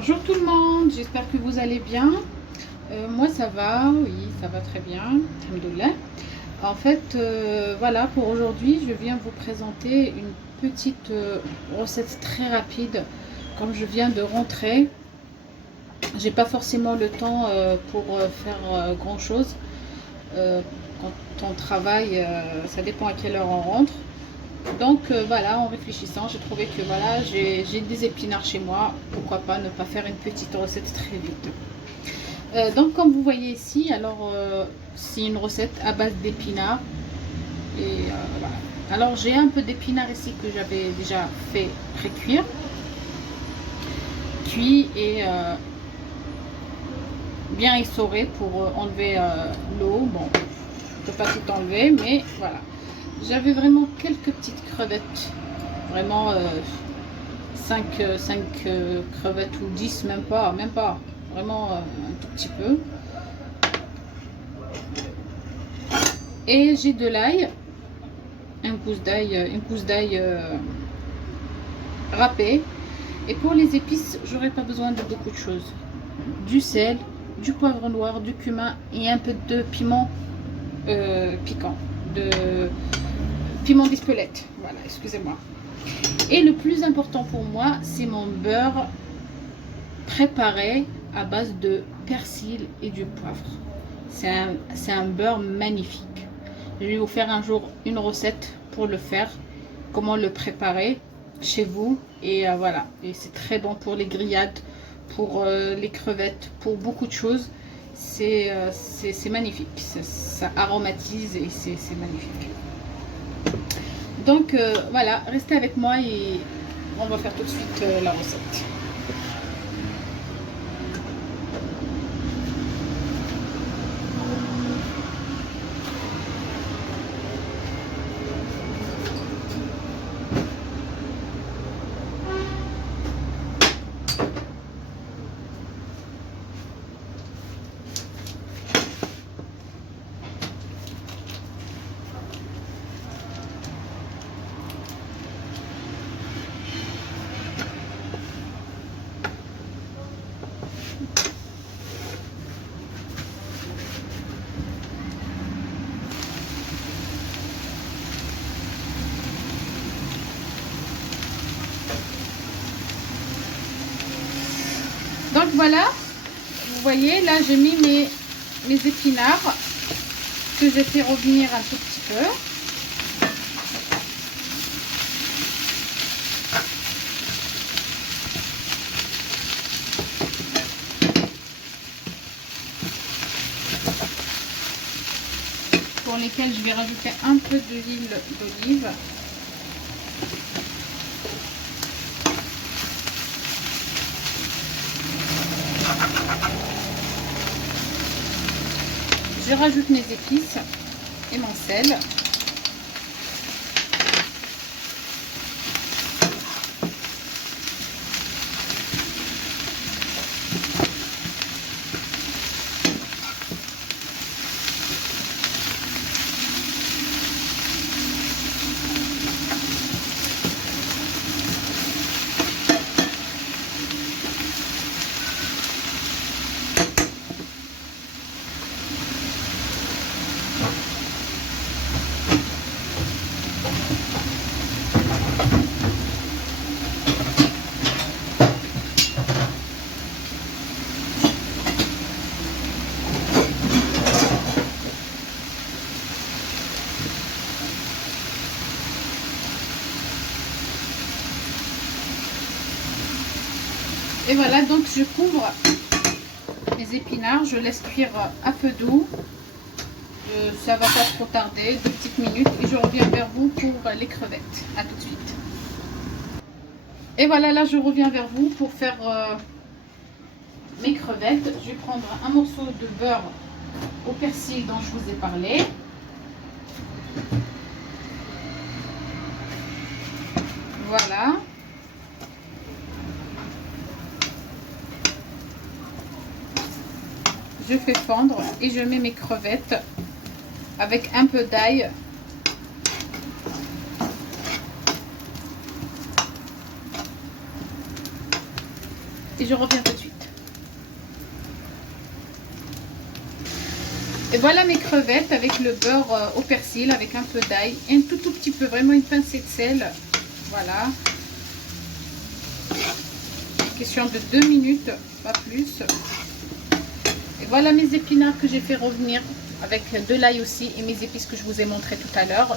Bonjour tout le monde, j'espère que vous allez bien. Moi ça va, oui, ça va très bien, alhamdoulilah. En fait, voilà, pour aujourd'hui, je viens vous présenter une petite recette très rapide. Comme je viens de rentrer, j'ai pas forcément le temps pour faire grand chose. Quand on travaille, ça dépend à quelle heure on rentre. Donc voilà, en réfléchissant, j'ai trouvé que voilà, j'ai des épinards chez moi. Pourquoi pas ne pas faire une petite recette très vite. Donc comme vous voyez ici, alors c'est une recette à base d'épinards. Et voilà. Alors j'ai un peu d'épinards ici que j'avais déjà fait pré-cuire, cuit et bien essoré pour enlever l'eau. Bon, je ne peux pas tout enlever, mais voilà. J'avais vraiment quelques petites crevettes, vraiment 5 crevettes ou 10, même pas, vraiment un tout petit peu. Et j'ai de l'ail, une pousse d'ail râpé. Et pour les épices, j'aurais pas besoin de beaucoup de choses. Du sel, du poivre noir, du cumin et un peu de piment piquant, de piment d'Espelette. Voilà, excusez-moi. Et le plus important pour moi, c'est mon beurre préparé à base de persil et du poivre. C'est un beurre magnifique. Je vais vous faire un jour une recette pour le faire, comment le préparer chez vous. Et voilà, et c'est très bon pour les grillades, pour les crevettes, pour beaucoup de choses. C'est magnifique, ça aromatise et c'est magnifique. Donc voilà, restez avec moi et on va faire tout de suite la recette. Donc voilà, vous voyez, là j'ai mis mes épinards que j'ai fait revenir un tout petit peu. Pour lesquels je vais rajouter un peu de l'huile d'olive. Je rajoute mes épices et mon sel. Et voilà, donc je couvre les épinards, je laisse cuire à feu doux. Ça va pas trop tarder, 2 petites minutes, et je reviens vers vous pour les crevettes. À tout de suite. Et voilà, là je reviens vers vous pour faire mes crevettes. Je vais prendre un morceau de beurre au persil dont je vous ai parlé. Voilà. Je fais fondre et je mets mes crevettes avec un peu d'ail. et je reviens tout de suite. Et voilà mes crevettes avec le beurre au persil, avec un peu d'ail, un tout petit peu, vraiment une pincée de sel. Voilà. Question de 2 minutes, pas plus. Et voilà mes épinards que j'ai fait revenir avec de l'ail aussi et mes épices que je vous ai montré tout à l'heure.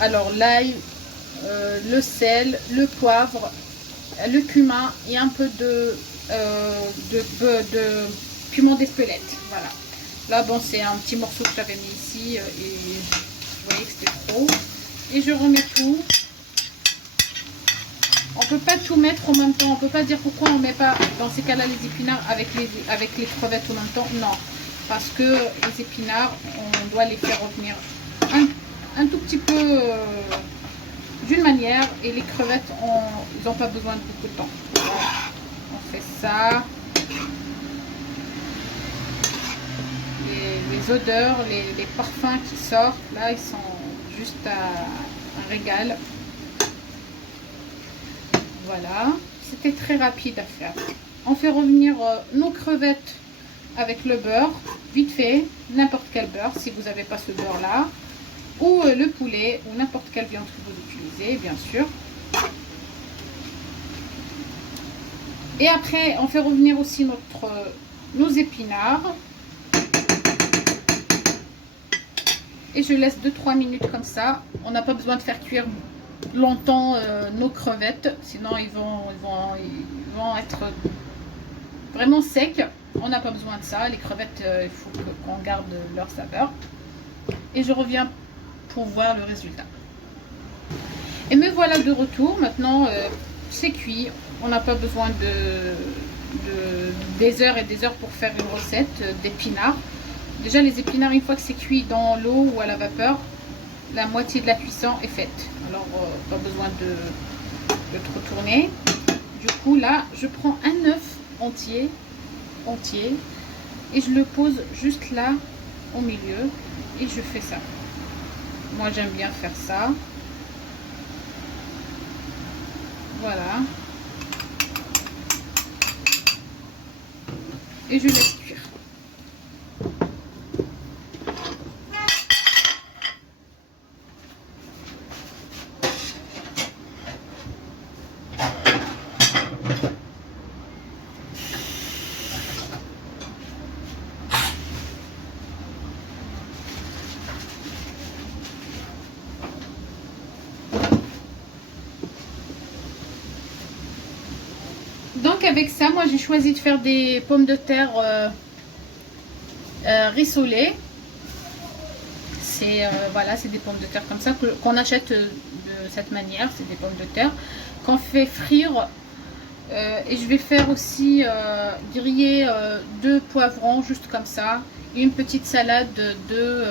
Alors l'ail, le sel, le poivre, le cumin et un peu de piment d'Espelette. Voilà. Là bon, c'est un petit morceau que j'avais mis ici et vous voyez que c'était trop. Et je remets tout. On peut pas tout mettre en même temps. On peut pas dire pourquoi on met pas dans ces cas-là les épinards avec les crevettes en même temps. Non, parce que les épinards, on doit les faire revenir un tout petit peu d'une manière, et les crevettes, ils n'ont pas besoin de beaucoup de temps. Voilà. On fait ça. Les odeurs, les parfums qui sortent, là, ils sont juste un régal. Voilà, c'était très rapide à faire. On fait revenir nos crevettes avec le beurre, vite fait, n'importe quel beurre, si vous n'avez pas ce beurre-là, ou le poulet, ou n'importe quelle viande que vous utilisez, bien sûr. Et après, on fait revenir aussi nos épinards. Et je laisse 2-3 minutes comme ça. On n'a pas besoin de faire cuire longtemps nos crevettes, sinon ils vont être vraiment secs. On n'a pas besoin de ça. Les crevettes, il faut qu'on garde leur saveur. Et je reviens pour voir le résultat. Et me voilà de retour. Maintenant, c'est cuit. On n'a pas besoin des heures et des heures pour faire une recette d'épinards. Déjà, les épinards, une fois que c'est cuit dans l'eau ou à la vapeur, la moitié de la cuisson est faite. Alors, pas besoin de trop tourner. Du coup, là, je prends un œuf entier, et je le pose juste là, au milieu, et je fais ça. Moi, j'aime bien faire ça. Voilà. Et je laisse cuire. Donc avec ça, moi j'ai choisi de faire des pommes de terre rissolées. C'est voilà, c'est des pommes de terre comme ça qu'on achète de cette manière. C'est des pommes de terre qu'on fait frire. Et je vais faire aussi griller 2 poivrons juste comme ça. Et une petite salade de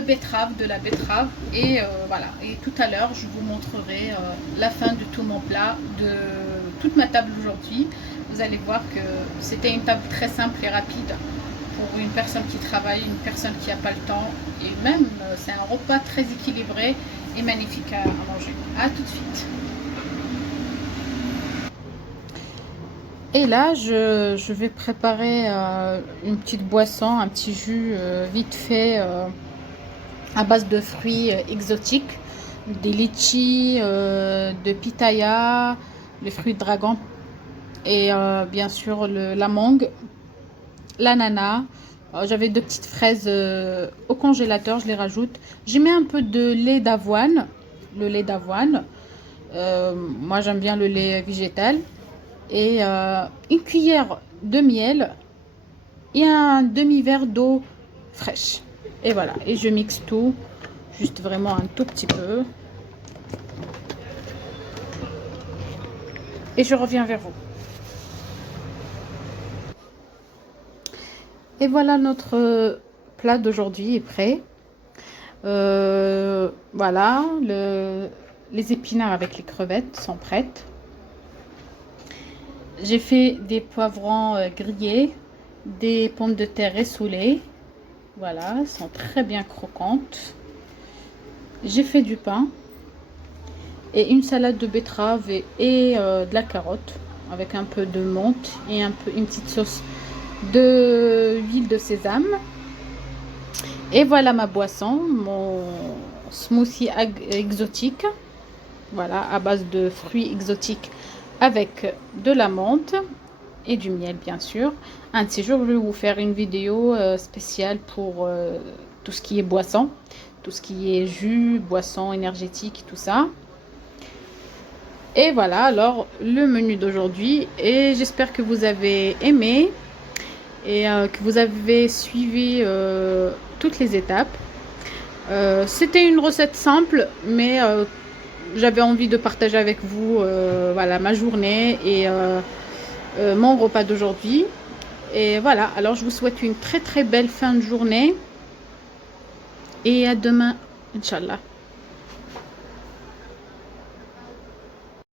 betterave, de la betterave. Et voilà. Et tout à l'heure, je vous montrerai la fin de tout mon plat, de toute ma table aujourd'hui. Vous allez voir que c'était une table très simple et rapide pour une personne qui travaille, une personne qui n'a pas le temps. Et même, c'est un repas très équilibré et magnifique à manger. À tout de suite. Et là, je vais préparer une petite boisson, un petit jus vite fait à base de fruits exotiques, des litchis, de pitaya, les fruits de dragon et bien sûr la mangue, l'ananas. J'avais 2 petites fraises au congélateur, je les rajoute. J'y mets un peu de lait d'avoine, le lait d'avoine. Moi j'aime bien le lait végétal. Et une cuillère de miel et un demi-verre d'eau fraîche. Et voilà, et je mixe tout, juste vraiment un tout petit peu. Et je reviens vers vous. Et voilà, notre plat d'aujourd'hui est prêt. Voilà, les épinards avec les crevettes sont prêtes. J'ai fait des poivrons grillés, des pommes de terre ressoulées. Voilà, elles sont très bien croquantes. J'ai fait du pain. et une salade de betterave et de la carotte avec un peu de menthe et une petite sauce de huile de sésame. Et voilà ma boisson, mon smoothie exotique, voilà, à base de fruits exotiques avec de la menthe et du miel bien sûr. Un de ces jours, je vais vous faire une vidéo spéciale pour tout ce qui est boisson, tout ce qui est jus, boisson énergétique, tout ça. Et voilà alors le menu d'aujourd'hui, et j'espère que vous avez aimé et que vous avez suivi toutes les étapes. C'était une recette simple, mais j'avais envie de partager avec vous voilà, ma journée et mon repas d'aujourd'hui. Et voilà, alors je vous souhaite une très très belle fin de journée et à demain, Inch'Allah.